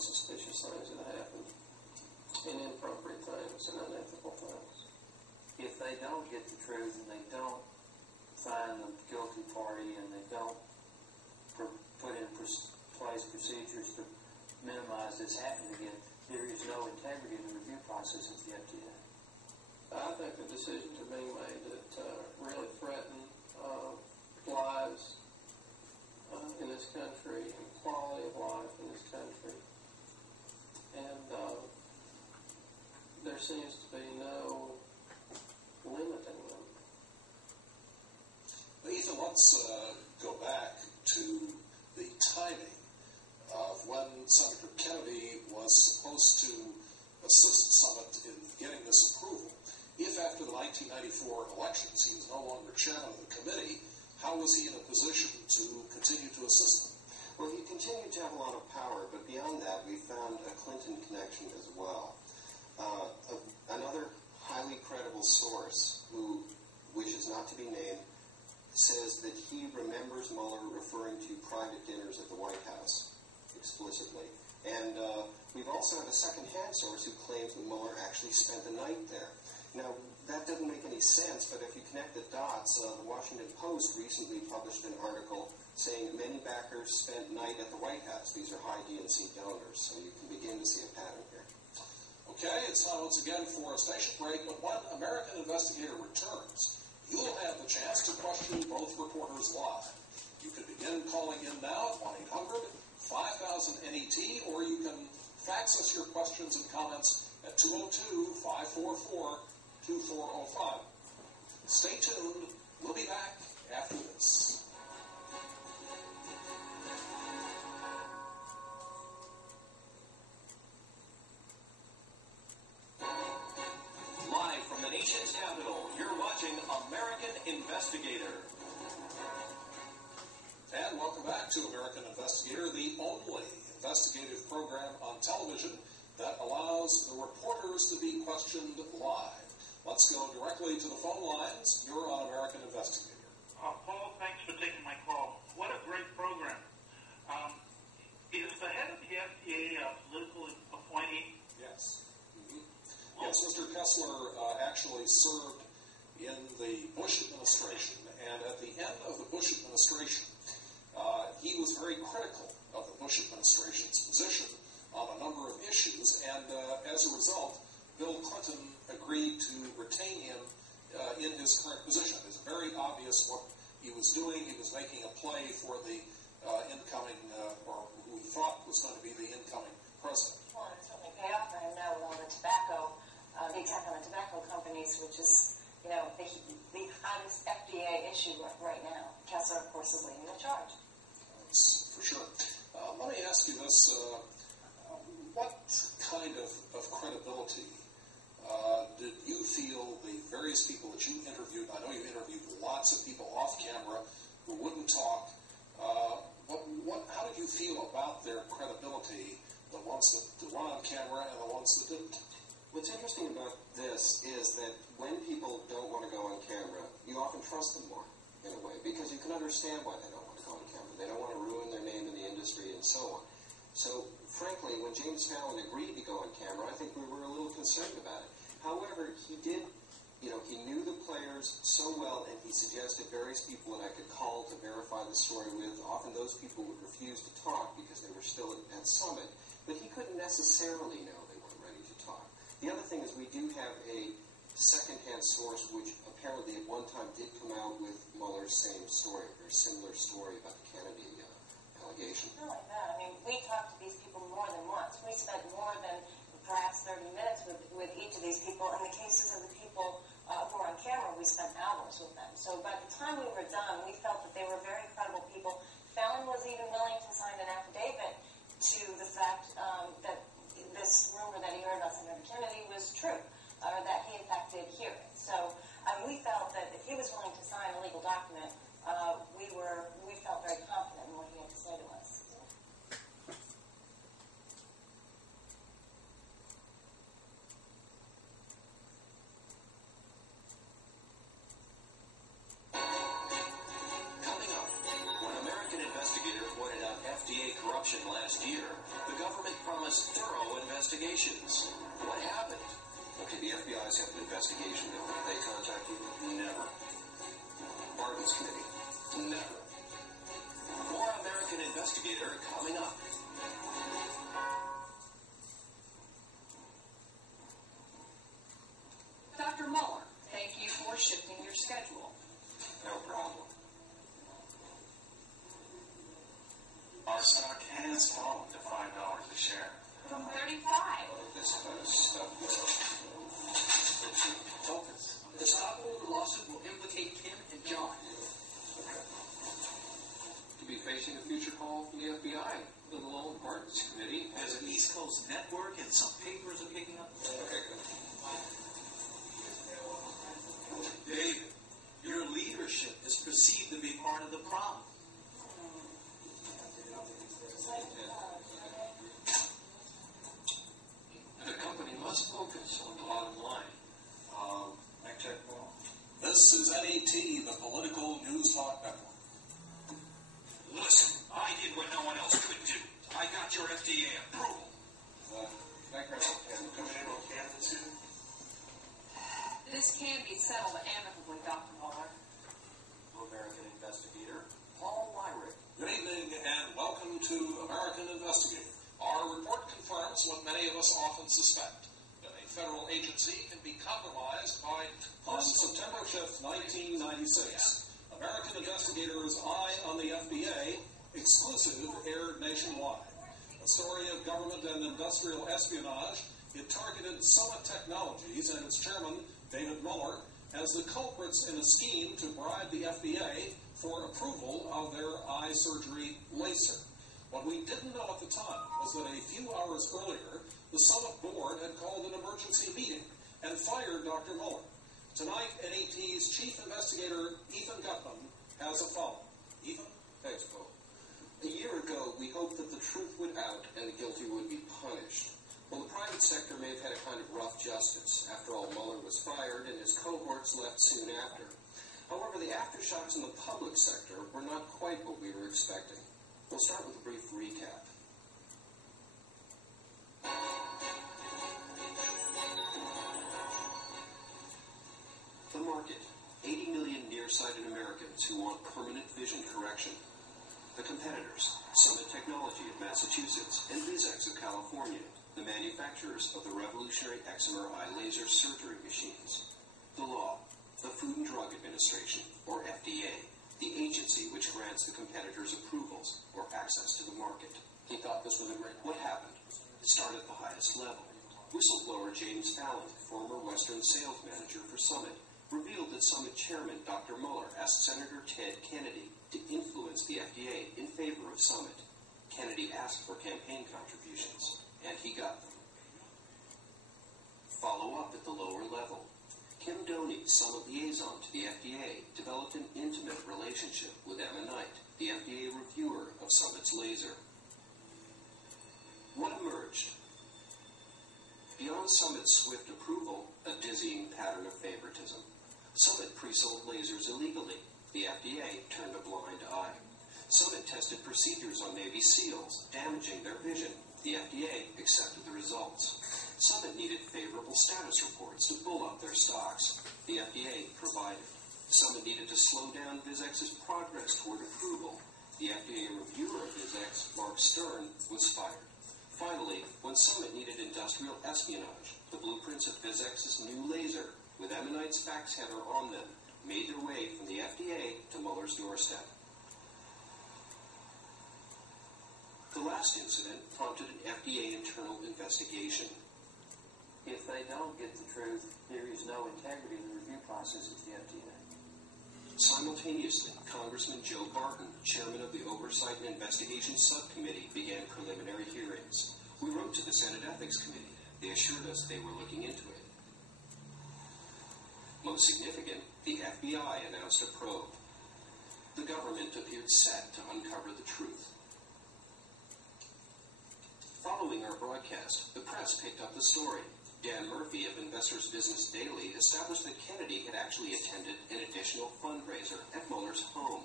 suspicious things that happen, inappropriate things and unethical things. If they don't get the truth and they don't find the guilty party and they don't put in place procedures to minimize this happening again, there is no integrity in the review process of the FDA. I think the decisions are being made that really threaten lives in this country and quality of life in this country. And there seems to be no limiting them. Ethan, let's go back to the timing of when Senator Kennedy was supposed to assist Summit in getting this approval. If after the 1994 elections he was no longer chairman of the committee, how was he in a position to continue to assist them? Well, he continued to have a lot of power, but beyond that, we found a Clinton connection as well. Another highly credible source, which is not to be named, says that he remembers Mueller referring to private dinners at the White House explicitly. And we've also had a second-hand source who claims that Mueller actually spent the night there. Now, that doesn't make any sense, but if you connect the dots, the Washington Post recently published an article saying that many backers spent night at the White House. These are high DNC donors, so you can begin to see a pattern here. Okay, it's time once again for a station break, but when American Investigator returns, you'll have the chance to question both reporters live. You can begin calling in now at 1-800-5000-NET, or you can fax us your questions and comments at 202-544-2405. Stay tuned. We'll be back after this. Live from the nation's capital, you're watching American Investigator. And welcome back to American Investigator, the only investigative program on television that allows the reporters to be questioned live. Let's go directly to the phone lines. You're on American Investigator. Paul, thanks for taking my call. What a great program. Is the head of the FDA a political appointee? Yes. Mm-hmm. Yes, Mr. Kessler actually served in the Bush administration, and at the end of the Bush administration, he was very critical of the Bush administration's position on a number of issues, and as a result, Bill Clinton agreed to retain him in his current position. It's very obvious what he was doing. He was making a play for the incoming, or who he thought was going to be the incoming president. Well, it certainly paid off for him now with all the tobacco, the attack on the tobacco companies, which is, the hottest FDA issue right now. Kessler, of course, is leading the charge. For sure. Let me ask you this. What kind of credibility did you feel the various people that you interviewed, I know you interviewed lots of people off camera who wouldn't talk, how did you feel about their credibility, the ones that were on camera and the ones that didn't? What's interesting about this is that when people don't want to go on camera, you often trust them more, in a way, because you can understand why they don't want to go on camera. They don't want to ruin their name in the industry and so on. So, frankly, when James Fallon agreed to go on camera, I think we were a little concerned about it. However, he did, he knew the players so well, and he suggested various people that I could call to verify the story with. Often those people would refuse to talk because they were still at Summit, but he couldn't necessarily know they weren't ready to talk. The other thing is we do have a second-hand source which apparently at one time did come out with Mueller's same story, a very similar story about the Kennedy allegation. Not like that. I mean, we talked to these people more than once. We spent more than perhaps 30 minutes with each of these people. In the cases of the people who were on camera, we spent hours with them. So by the time we were done, we felt that they were very credible people. Fallon was even willing to sign an affidavit to the fact that this rumor that he heard about Senator Kennedy was true, or that he in fact did hear it. So we felt that if he was willing to sign a legal document, we felt very confident in what election last year, the government promised thorough investigations. What happened? Okay, the FBI's have an investigation now. Did they contact you? Never. Barton's committee? Never. More American Investigator coming up. Dr. Muller, thank you for shifting your schedule. No problem. Our stock has fallen to $5 a share. From 35. This kind of stuff. Focus. The stockholder lawsuit will implicate Kim and John. To be facing a future call from the FBI, let alone Barton's committee. There's an East Coast network and some papers are picking up. Okay, good. David, your leadership is perceived to be part of the problem. The company must focus on the bottom line. Mic check, Paul. This is NET, the Political News Talk Network. Listen, I did what no one else could do. I got your FDA approval. This can be settled amicably, Dr. Muller. American Investigator, Paul Wyrick. Good evening and welcome to American Investigator. Our report confirms what many of us often suspect, that a federal agency can be compromised by... On September 5th, 1996, American Investigator's Eye on the FDA, exclusive, aired nationwide. A story of government and industrial espionage. It targeted Summit Technologies and its chairman, David Muller, as the culprits in a scheme to bribe the FDA for approval of their eye surgery laser. What we didn't know at the time was that a few hours earlier, the Summit board had called an emergency meeting and fired Dr. Muller. Tonight, NET's chief investigator, Ethan Gutman, has a follow-up. Ethan? Thanks, Paul. A year ago, we hoped that the truth would out and the guilty would be punished. Well, the private sector may have had a kind of rough justice. After all, Muller was fired and his cohorts left soon after. However, the aftershocks in the public sector were not quite what we were expecting. We'll start with a brief recap. The market. 80 million nearsighted Americans who want permanent vision correction. The competitors. Summit Technology of Massachusetts and Vizex of California, the manufacturers of the revolutionary excimer eye laser surgery machines. The law. The Food and Drug Administration, or FDA, the agency which grants the competitors approvals or access to the market. He thought this was a great... What happened? It started at the highest level. Whistleblower James Fallon, former Western sales manager for Summit, revealed that Summit chairman Dr. Muller asked Senator Ted Kennedy to influence the FDA in favor of Summit. Kennedy asked for campaign contributions, and he got them. Follow up at the lower level. Kim Doney, Summit liaison to the FDA, developed an intimate relationship with Emma Knight, the FDA reviewer of Summit's laser. What emerged? Beyond Summit's swift approval, a dizzying pattern of favoritism. Summit pre-sold lasers illegally. The FDA turned a blind eye. Summit tested procedures on Navy SEALs, damaging their vision. The FDA accepted the results. Summit needed favorable status reports to bull up their stocks. The FDA provided. Summit needed to slow down Vizex's progress toward approval. The FDA reviewer of Vizex, Mark Stern, was fired. Finally, when Summit needed industrial espionage, the blueprints of Vizex's new laser, with Ammonite's fax header on them, made their way from the FDA to Muller's doorstep. The last incident prompted an FDA internal investigation. If they don't get the truth, there is no integrity in the review process at the FDA. Simultaneously, Congressman Joe Barton, chairman of the Oversight and Investigation Subcommittee, began preliminary hearings. We wrote to the Senate Ethics Committee. They assured us they were looking into it. Most significant, the FBI announced a probe. The government appeared set to uncover the truth. Following our broadcast, the press picked up the story. Dan Murphy of Investors Business Daily established that Kennedy had actually attended an additional fundraiser at Muller's home.